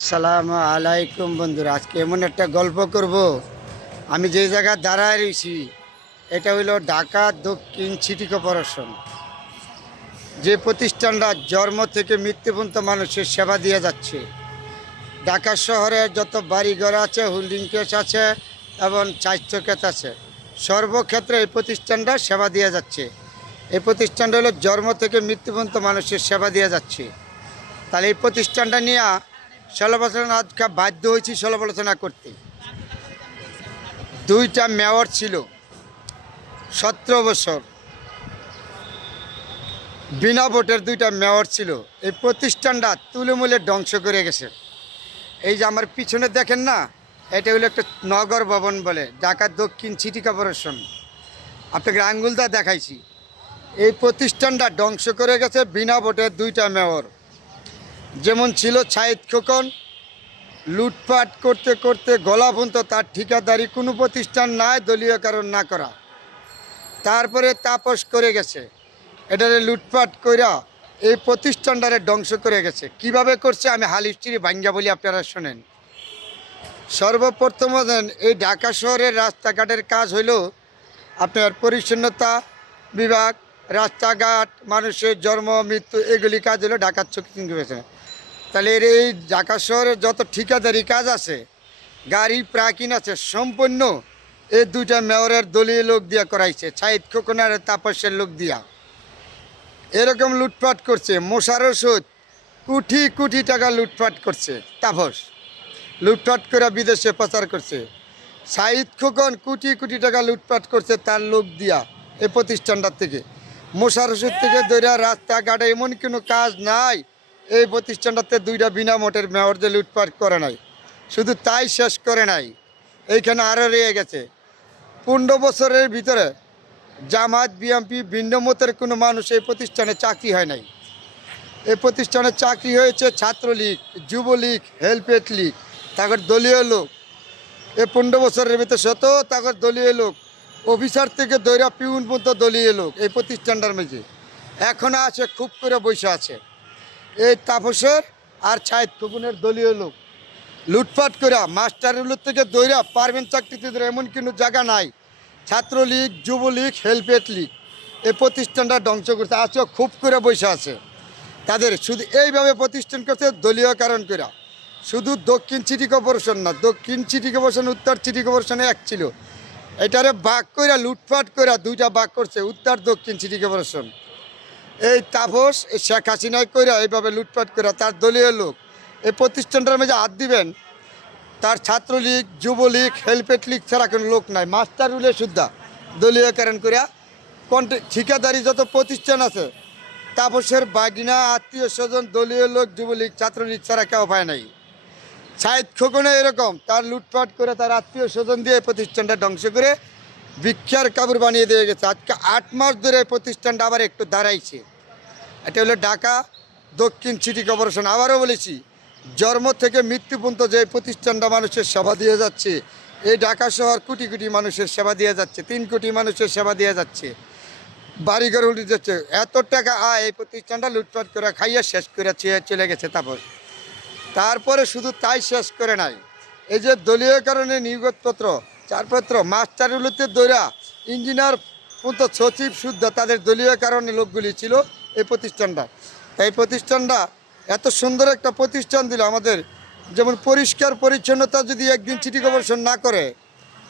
সালামু আলাইকুম বন্ধুরা, আজকে এমন একটা গল্প করব। আমি যে জায়গায় দাঁড়ায় রয়েছি এটা হইল ঢাকা দক্ষিণ সিটি কর্পোরেশন, যে প্রতিষ্ঠানটা জন্ম থেকে মৃত্যু পর্যন্ত মানুষের সেবা দিয়ে যাচ্ছে। ঢাকা শহরে যত বাড়িঘর আছে, হোল্ডিং কেস আছে এবং চাইত্য ক্ষেত আছে, সর্বক্ষেত্রে এই প্রতিষ্ঠানটা সেবা দিয়ে যাচ্ছে। এই প্রতিষ্ঠানটা হলো জন্ম থেকে মৃত্যু পর্যন্ত মানুষের সেবা দিয়ে যাচ্ছে। তাহলে এই প্রতিষ্ঠানটা নিয়ে সমালোচনা আজকে বাধ্য হয়েছি সমালোচনা করতে। দুইটা মেয়র ছিল, 17 বছর বিনা ভোটের দুইটা মেয়র ছিল। এই প্রতিষ্ঠানটা তুলেমূলে ধ্বংস করে গেছে। এই যে আমার পিছনে দেখেন না, এটা হলো একটা নগর ভবন বলে, ঢাকা দক্ষিণ সিটি কর্পোরেশন। আপনাকে আঙ্গুলটা দেখাইছি। এই প্রতিষ্ঠানটা ধ্বংস করে গেছে বিনা ভোটের দুইটা মেয়র। যেমন ছিল সাইদ খোকন, লুটপাট করতে করতে গলা পর্যন্ত তার ঠিকাদারি, কোনো প্রতিষ্ঠান নাই দলীয় কারণ না করা। তারপরে তাপস করে গেছে, এটারে লুটপাট কইরা এই প্রতিষ্ঠানটারে ধ্বংস করে গেছে। কিভাবে করছে আমি হালিস্ট্রি ভাঙ্গা বলি, আপনারা শোনেন। সর্বপ্রথম এই ঢাকা শহরের রাস্তাঘাটের কাজ হইল আপনার পরিচ্ছন্নতা বিভাগ, রাস্তাঘাট, মানুষের জন্ম মৃত্যু, এগুলি কাজ হলো ঢাকার চক্ষু করেছে। তাহলে এই ঢাকা শহরের যত ঠিকাদারি কাজ আছে, গাড়ি প্রাকিন আছে, সম্পূর্ণ এই দুইটা মেয়রের দলীয় লোক দিয়া করাইছে, সাইদ খোকনের তাপসের লোক দিয়া। এরকম লুটপাট করছে। মোশাররফ কোটি কোটি টাকা লুটপাট করছে তাপস, লুটপাট করে বিদেশে পাচার করছে। সাইদ খোকন কোটি কোটি টাকা লুটপাট করছে তার লোক দিয়া এই প্রতিষ্ঠানটার থেকে। মোশাররফ থেকে দৈরা রাস্তাঘাটে এমন কোনো কাজ নাই এই প্রতিষ্ঠানটাতে দুইটা বিনা ভোটের মেয়র যে লুটপাট করে নাই। শুধু তাই শেষ করে নাই, এইখানে আরও রয়ে গেছে 15 বছরের ভিতরে জামাত বিএনপি ভিন্ন মতের কোনো মানুষ এই প্রতিষ্ঠানে চাকরি হয় নাই। এই প্রতিষ্ঠানে চাকরি হয়েছে ছাত্রলীগ, যুবলীগ, হেলপেট লীগ, তাদের দলীয় লোক। এই 15 বছরের ভিতরে শত তাদের দলীয় লোক, অফিসার থেকে দৈরা পিউন পর্যন্ত দলীয় লোক এই প্রতিষ্ঠানটার মাঝে এখনও আছে, খুব করে বসে আছে। এই তাপসের আর সাইদ খোকনের দলীয় লোক লুটপাট করে মাস্টারগুলোর থেকে দৈরা পারবেন চাকরিতে ধরে এমন কোনো জায়গা নাই। ছাত্রলীগ, যুবলীগ, হেলপেট লীগ এই প্রতিষ্ঠানটা ধ্বংস করতে আছে, খুব করে বসে আছে। তাদের শুধু এইভাবে প্রতিষ্ঠান করতে দলীয় কারণ করে। শুধু দক্ষিণ সিটি কর্পোরেশন না, দক্ষিণ সিটি কর্পোরেশন উত্তর সিটি কর্পোরেশনে এক ছিল, এটারে বাক করে লুটপাট করে দুইটা বাক করছে উত্তর দক্ষিণ সিটি কর্পোরেশন। এই তাপস এই শেখ হাসিনায় কইরা এইভাবে লুটপাট করে তার দলীয় লোক এই প্রতিষ্ঠানটার মধ্যে হাত দিবেন। তার ছাত্রলীগ, যুবলীগ, হেলপেট লীগ ছাড়া কোনো লোক নাই। মাস্টার রুলে সুদ্ধা দলীয়করণ করিয়া ঠিকাদারি যত প্রতিষ্ঠান আছে, তাপসের বাগিনা আত্মীয় স্বজন, দলীয় লোক, যুবলীগ, ছাত্রলীগ ছাড়া কেউ পায় নাই। সাইদ খোকনে এরকম তার লুটপাট করে তার আত্মীয় স্বজন দিয়ে প্রতিষ্ঠানটা ধ্বংস করে ভিক্ষার কাবুর বানিয়ে দিয়ে গেছে। আজকে 8 মাস ধরে প্রতিষ্ঠানটা আবার একটু দাঁড়াইছে। এটা হলো ঢাকা দক্ষিণ সিটি কর্পোরেশন। আবারও বলেছি, জন্ম থেকে মৃত্যু পর্যন্ত যে প্রতিষ্ঠানটা মানুষের সেবা দিয়ে যাচ্ছে, এই ঢাকা শহর কোটি কোটি মানুষের সেবা দিয়ে যাচ্ছে, 3 কোটি মানুষের সেবা দিয়ে যাচ্ছে, বাড়িঘর উঠে যাচ্ছে। এত টাকা আয় এই প্রতিষ্ঠানটা লুটপাট করে খাইয়ে শেষ করে চলে গেছে তারপরে শুধু তাই শেষ করে নাই, এই যে দলীয় কারণে নিয়োগপত্র, চারপত্র, মাস্টারগুলোতে দৈরা ইঞ্জিনিয়ার পর্যন্ত সচিব শুদ্ধ তাদের দলীয় কারণে লোকগুলি ছিল এই প্রতিষ্ঠানটা। তাই এই প্রতিষ্ঠানটা এত সুন্দর একটা প্রতিষ্ঠান দিল আমাদের। যেমন পরিষ্কার পরিচ্ছন্নতা যদি একদিন সিটি কর্পোরেশন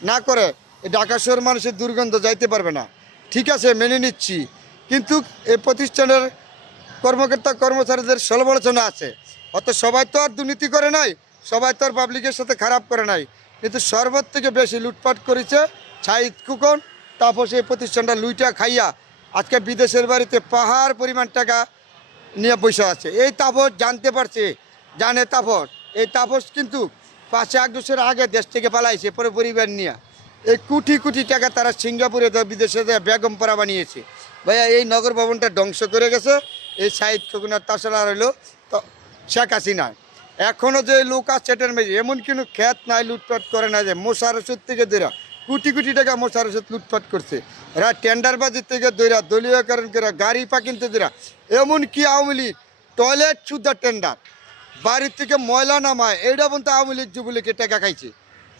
না করে এই ঢাকা শহর মানুষের দুর্গন্ধ যাইতে পারবে না। ঠিক আছে, মেনে নিচ্ছি, কিন্তু এই প্রতিষ্ঠানের কর্মকর্তা কর্মচারীদের সমালোচনা আছে। অত সবাই তো আর দুর্নীতি করে নাই, সবাই তো আর পাবলিকের সাথে খারাপ করে নাই, কিন্তু সর্বত থেকে বেশি লুটপাট করেছে সাইদ খোকন। তাপস এই প্রতিষ্ঠানটা লুইটা খাইয়া আজকে বিদেশের বাড়িতে পাহাড় পরিমাণ টাকা নিয়ে বসে আছে। এই তাপস জানতে পারছে, জানে তাপস। এই তাপস কিন্তু 5-1 বছর আগে দেশ থেকে পালাইছে পরে পরিবার নিয়ে। এই কোটি কোটি টাকা তারা সিঙ্গাপুরে বিদেশে বেগমপাড়া বানিয়েছে। ভাইয়া এই নগর ভবনটা ধ্বংস করে গেছে এই সাইদ খোকনের, তাছাড়া রইল তো শেখ হাসিনা। এখনও যে লোক আছে এটার মেঝে এমন কোনো ক্ষেত নাই লুটপাট করে না। যে মোশাররফ থেকে দৈরা কোটি কোটি টাকা মোশাররফ লুটপাট করছে। এরা টেন্ডারবাজির থেকে দৈরা দলীয়করণ করে গাড়ি পাকিনতে দৈরা, এমনকি আওয়ামী লীগ টয়লেট সুদ্ধা টেন্ডার বাড়ির থেকে ময়লা নামায় এইটা পর্যন্ত আওয়ামী লীগ যুবলীগের টাকা খাইছে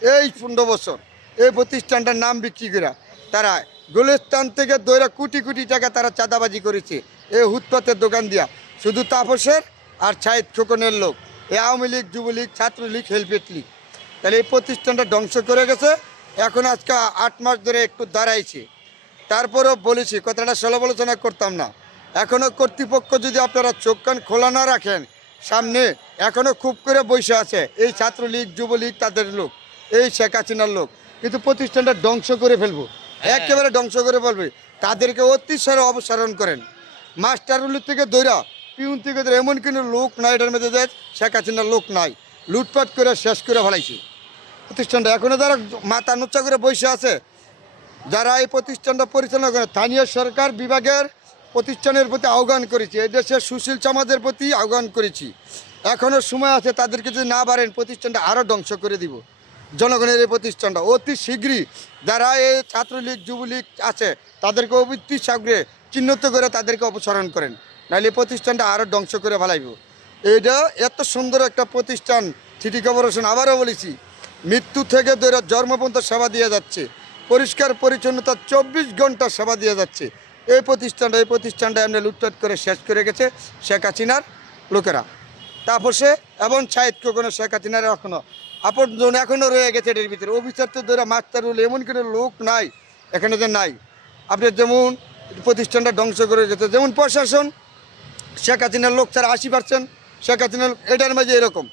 এই 15 বছর। এই প্রতিষ্ঠানটার নাম বিক্রি করে তারা গুলিস্তান থেকে দৈরা কোটি কোটি টাকা তারা চাঁদাবাজি করেছে এই হুৎপাতের দোকান দিয়া। শুধু তাপসের আর ছাইদ খোকনের লোক, এই আওয়ামী লীগ যুবলীগ ছাত্রলীগ হেলমেট লীগ। তাহলে এই প্রতিষ্ঠানটা ধ্বংস করে গেছে। এখন আজকে 8 মাস ধরে একটু দাঁড়াইছে, তারপরেও বলেছি কথাটা সমালোচনা করতাম না। এখনও কর্তৃপক্ষ যদি আপনারা চোখ কান খোলা না রাখেন, সামনে এখনও খুব করে বসে আছে এই ছাত্রলীগ যুবলীগ তাদের লোক, এই শেখ হাসিনার লোক, কিন্তু প্রতিষ্ঠানটা ধ্বংস করে ফেলবো, একেবারে ধ্বংস করে ফেলবে। তাদেরকে অতিসারে অপসারণ করেন। মাস্টারুলির থেকে দৈরা পিউন থেকে ধরে এমন কোনো লোক নাই এটার মধ্যে যে শেখ হাসিনার লোক নাই, লুটপাট করে শেষ করে ফেলাইছে প্রতিষ্ঠানটা। এখনও যারা মাথা নোচা করে বসে আছে, যারা এই প্রতিষ্ঠানটা পরিচালনা করে, স্থানীয় সরকার বিভাগের প্রতিষ্ঠানের প্রতি আহ্বান করেছি, এই দেশের সুশীল সমাজের প্রতি আহ্বান করেছি। এখনও সময় আছে, তাদেরকে যদি না পারেন প্রতিষ্ঠানটা আরও ধ্বংস করে দিব। জনগণের এই প্রতিষ্ঠানটা অতি শীঘ্রই যারা এই ছাত্রলীগ যুবলীগ আছে তাদেরকে অতি শীঘ্রে চিহ্নিত করে তাদেরকে অপসারণ করেন, নাহলে এই প্রতিষ্ঠানটা আরও ধ্বংস করে ফেলাইব। এইটা এত সুন্দর একটা প্রতিষ্ঠান সিটি কর্পোরেশন, আবারও বলেছি, মৃত্যু থেকে ধরে জন্ম পর্যন্ত সেবা দিয়ে যাচ্ছে, পরিষ্কার পরিচ্ছন্নতা 24 ঘন্টা সেবা দিয়ে যাচ্ছে। এই প্রতিষ্ঠানটা এমনি লুটপাট করে শেষ করে গেছে শেখ হাসিনার লোকেরা। তাপসে এবং ছাইদ খোকন শেখ হাসিনার আপনজন এখনও রয়ে গেছে এর ভিতরে। অফিসার তো ধরে মাস্টারুল এমন কোনো লোক নাই এখানে যে নাই। আপনি যেমন প্রতিষ্ঠানটা ধ্বংস করে গেছে, যেমন প্রশাসন শেখ হাসিনার লোক ছাড়া 80% শেখ হাসিনার, এটার মাঝে এরকম।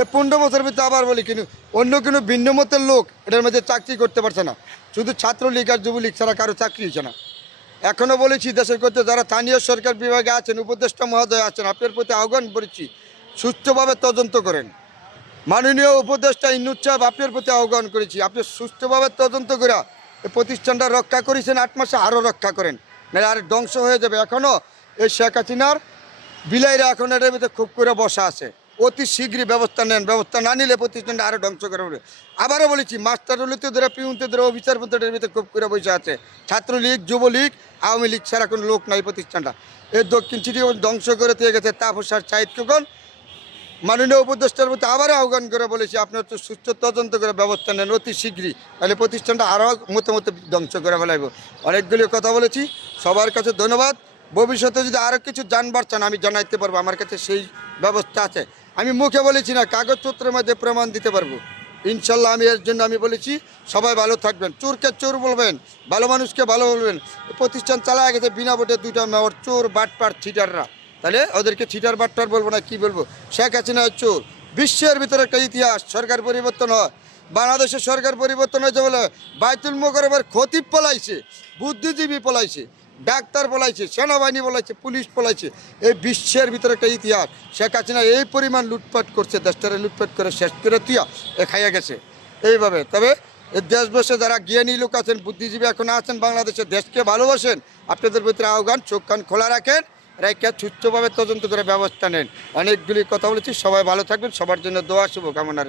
এই 15 বছরের ভিতরে আবার বলি কিন্তু অন্য কোনো ভিন্ন মতের লোক এটার মধ্যে চাকরি করতে পারছে না, শুধু ছাত্রলীগ আর যুবলীগ ছাড়া কারো চাকরি হচ্ছে না। এখনও বলেছি দেশের করতে যারা স্থানীয় সরকার বিভাগে আছেন, উপদেষ্টা মহোদয় আছেন, আপনার প্রতি আহ্বান করেছি সুষ্ঠুভাবে তদন্ত করেন। মাননীয় উপদেষ্টা ইন্নুস সাহেব, আপনার প্রতি আহ্বান করেছি আপনি সুষ্ঠুভাবে তদন্ত করে এই প্রতিষ্ঠানটা রক্ষা করেছেন, 8 মাসে আরও রক্ষা করেন, নাহলে আর ধ্বংস হয়ে যাবে। এখনও এই শেখ হাসিনার বিলাইরা এখন এটার ভিতরে খুব করে বসা আছে, অতি শীঘ্রই ব্যবস্থা নেন। ব্যবস্থা না নিলে প্রতিষ্ঠানটা আরও ধ্বংস করে হবে। আবারও বলেছি, মাস্টারুলিতে ধরে পিউনতে ধরে অফিসার এটার ভিতরে খুব করে বসে আছে। ছাত্রলীগ যুবলীগ আওয়ামী লীগ ছাড়া কোনো লোক নাই প্রতিষ্ঠানটা। এই দক্ষিণ সিটি ধ্বংস করে দিয়ে গেছে তাপস আর ছাইদ খোকন। মাননীয় উপদেষ্টার প্রতি আবারও আহ্বান করে বলেছি আপনার তো সুস্থ তদন্ত করে ব্যবস্থা নেন অতি শীঘ্রই, তাহলে প্রতিষ্ঠানটা আরও মতে ধ্বংস করে ফেলাইব। অনেকগুলি কথা বলেছি, সবার কাছে ধন্যবাদ। ভবিষ্যতে যদি আরও কিছু জানবার চান আমি জানাইতে পারবো, আমার কাছে সেই ব্যবস্থা আছে। আমি মুখে বলেছি না, কাগজপত্রের মধ্যে প্রমাণ দিতে পারবো ইনশাল্লাহ। আমি এর জন্য আমি বলেছি সবাই ভালো থাকবেন, চোরকে চোর বলবেন, ভালো মানুষকে ভালো বলবেন। প্রতিষ্ঠান চালায় গেছে বিনা ভোটে 2টা মেয়র, চোর বাটপার চিটাররা, তাহলে ওদেরকে চিটার বাটপার বলবো না কি বলবো? শেখ হাসিনা চোর। বিশ্বের ভিতরে একটা ইতিহাস, সরকার পরিবর্তন হয়, বাংলাদেশের সরকার পরিবর্তন হয়েছে বলে বাইতুল মোকাররমের খতিব পলাইছে, বুদ্ধিজীবী পলাইছে, ডাক্তার পলাইছে, সেনাবাহিনী পলাইছে, পুলিশ পলাইছে। এই বিশ্বের ভিতরে একটা ইতিহাস। শেখ হাসিনা এই পরিমাণ লুটপাট করছে, দেশটারে লুটপাট করে শেষ করে তুইয়া খাইয়া গেছে এইভাবে। তবে এই দেশবসে যারা জ্ঞানী লোক আছেন, বুদ্ধিজীবী এখন আছেন বাংলাদেশে, দেশকে ভালোবাসেন, আপনাদের ভিতরে আহ্বান, চোখ কান খোলা রাখেন, রেখে সুষ্ঠুভাবে তদন্ত করে ব্যবস্থা নেন। অনেকগুলি কথা বলেছি, সবাই ভালো থাকবেন, সবার জন্য দোয়া শুভকামনা।